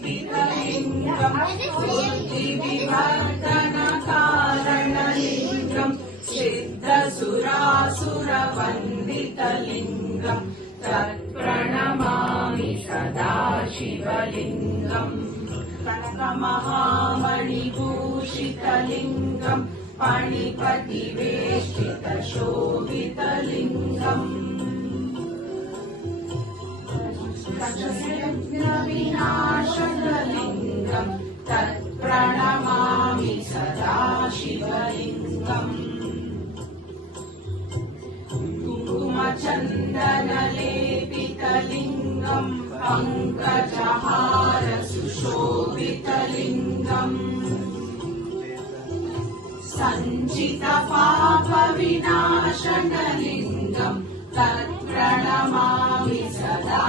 बुद्धिविवर्धनकारणलिङ्गम् सिद्धसुरासुरवन्दितलिङ्गम् तत्प्रणमामि सदा शिवलिङ्गम् कनकमहामणिभूषितलिङ्गम् पणिपतिवेष्टितशोभितलिङ्गम् विनाशकलिङ्गम् तत्प्रणमामि सदा शिवलिङ्गम् कुङ्कुमचन्दनलेपितलिङ्गम् पङ्कजहार सुशोभितलिङ्गम् सञ्चितपापविनाशनलिङ्गम् तत्प्रणमामि सदा